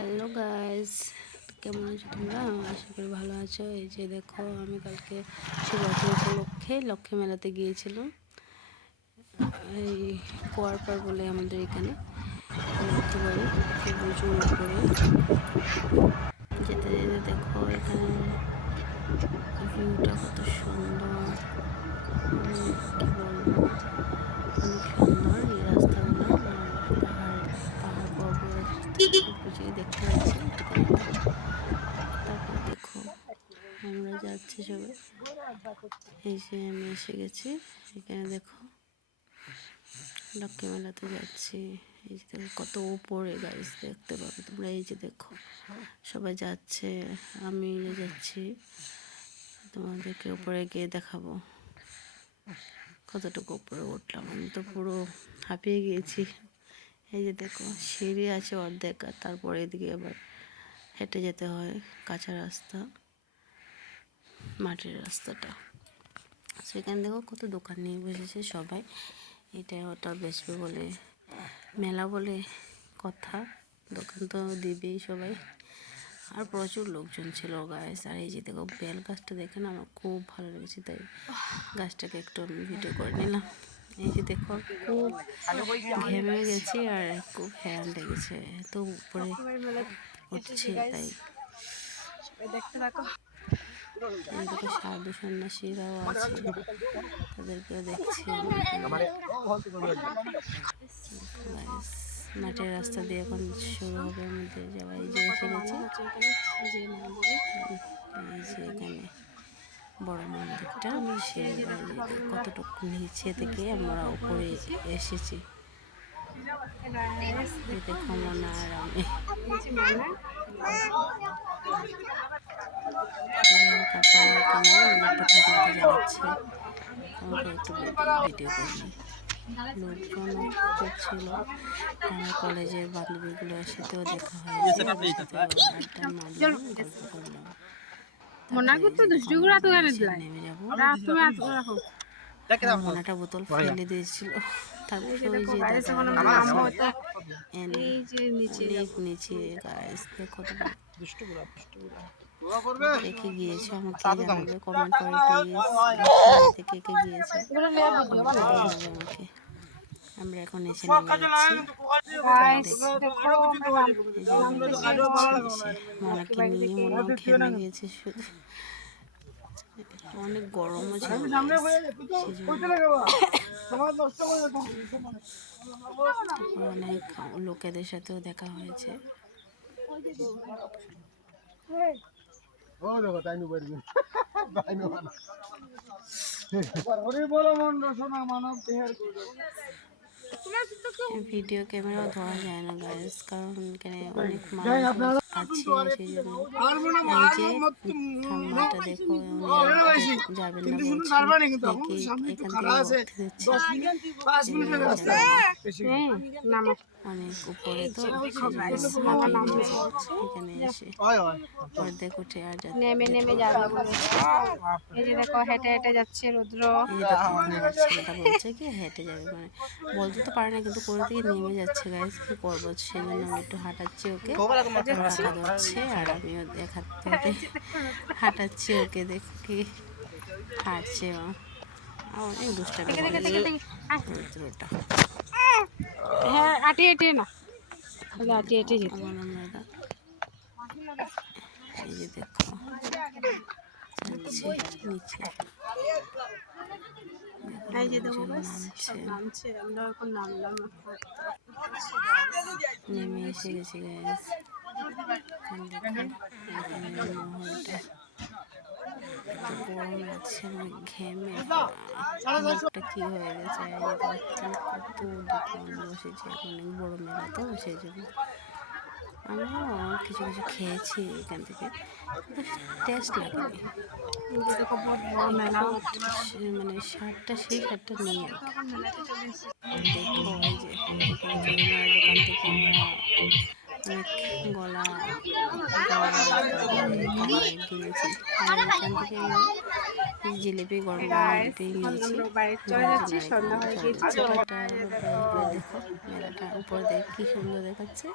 Hello guys, কেমন আছো তোমরা? আশা করি ভালো আছো। এই যে দেখো, আমি কালকে শিবরাত্রি উপলক্ষে লক্ষ্মী মেলাতে গিয়েছিলাম। এই কুয়ারপার বলে আমাদের এখানে লক্ষ্মী বাড়ি, খুব উঁচুর উপরে। যেতে যেতে দেখো এখানে ভিউটা কত সুন্দর, মানে কি বলবো, অনেক সুন্দর এই রাস্তাগুলো। আর পাহাড় পাহাড় পর্বত সব কিছুই দেখতে পাচ্ছি এখানে। তারপর দেখো আমরা যাচ্ছি সবাই। এই যে আমি এসে গেছি এখানে, দেখো লক্ষ্মী মেলাতে যাচ্ছি। এই যে দেখো কত উপরে গাইস, দেখতে পাবে তোমরা। এই যে দেখো সবাই যাচ্ছে, আমি যাচ্ছি, তোমাদেরকে উপরে গিয়ে দেখাবো কতটুকু উপরে উঠলাম। আমি তো পুরো হাঁপিয়ে গিয়েছি। এই যে দেখো সিঁড়ি আছে অর্ধেক, আর তারপরে এদিকে আবার হেঁটে যেতে হয়, কাঁচা রাস্তা, মাটির রাস্তাটা। সেখানে দেখো কত দোকান নিয়ে বসেছে সবাই, এটা ওটা বেচবে বলে, মেলা বলে কথা, দোকান তো দিবেই সবাই। আর প্রচুর লোকজন ছিল গাছ। আর এই যে দেখো বেল গাছটা দেখে না আমার খুব ভালো লেগেছে, তাই গাছটাকে একটু আমি ভিডিও করে নিলাম। এই যে দেখো খুব ঘেমে গেছি আর খুব হ্যান্ড লেগেছে, এত উপরে উঠছে তাই। এই দেখো সাধু সন্ন্যাসীরাও আছে, তাদেরকেও দেখছি। মাটির রাস্তা দিয়ে এখন শুরু হবে আমাদের যাওয়া। এই যে এসে গেছি, এই যে এখানে বড় মন্দিরটা, সে কতটুকু নিচে থেকে আমরা উপরে এসেছি। দেখো মনে আর আমি কাকা এখানে প্রথম কিনতে জানাচ্ছে, আমাকে একটু ভিডিও করে নিই। লোকজনও খুব ছিল, আমার কলেজের বান্ধবীগুলোর সাথেও দেখা হয়েছে, আড্ডা মারলাম, গল্প করলাম। নেমে যাবো, মোনাটা বোতল ফেলে দিয়েছিল, তারপরে ওই যে দাদা অনেক নিচে গাছ, কত রেখে গিয়েছে আমাকে জানাবে, কমেন্ট করে প্লিজ থেকে কে গিয়েছে আমাকে। আমরা এখন এসে নেমে যাচ্ছি, মনাকে নিয়ে মনে ঘেমে গিয়েছে শুধু, অনেক গরমও ছিল, অনেক লোকেদের সাথেও দেখা হয়েছে। ভিডিও ক্যামেরাও ধরা যায় না গাইস, কারণ এখানে অনেক মানুষ আছে, সেই জন্য। এই যে ঠাম্মাটা দেখো, যাবেন না বলছে, এখান থেকে অনেক উপরে, তো এখানে এসে অর্ধেক উঠে আর নেমে যাবে বলে। এই যে দেখো হেঁটে হেঁটে যাচ্ছে রুদ্র। ছেলেটা বলছে কি হেঁটে যাবে, মানে বলতে তো পারে না, কিন্তু করে থেকে নেমে যাচ্ছে গাইস, কি করবো, সেই জন্য আমি একটু হাঁটাচ্ছি ওকে, টাকা ধরছে আর আমিও দেখাতে হাঁটাচ্ছি ওকে, দেখো কি হাঁটছে ও, অনেক দুষ্টামি রুদ্রটা। হ্যাঁ আটি এটে না, আটি এটে যেতে। এই যে দেখো যাচ্ছে নিচে, এই যে দেখো নামছে, আমরা এখন নামলাম, নেমে এসে গেছি গাইস। মহলটা গরম লাগছে, মানে ঘেমে মুখটা কি হয়ে গেছে। কত দোকান বসেছে, অনেক বড় মেলা তো, সেই জন্য আমরাও কিছু কিছু খেয়েছি এখান থেকে, টেস্ট লাগেনি, মানে স্বাদটা সেই স্বাদটা নেই আর কি। দেখো এই যে এখানে জরিমার দোকান থেকে আমরা অনেক গলা কানের কিনেছি, আর এখান থেকে আমরা জিলিপি, গরম গরম জিলিপি নিয়েছি। দেখো মেলাটা উপর দেখে কি সুন্দর দেখাচ্ছে।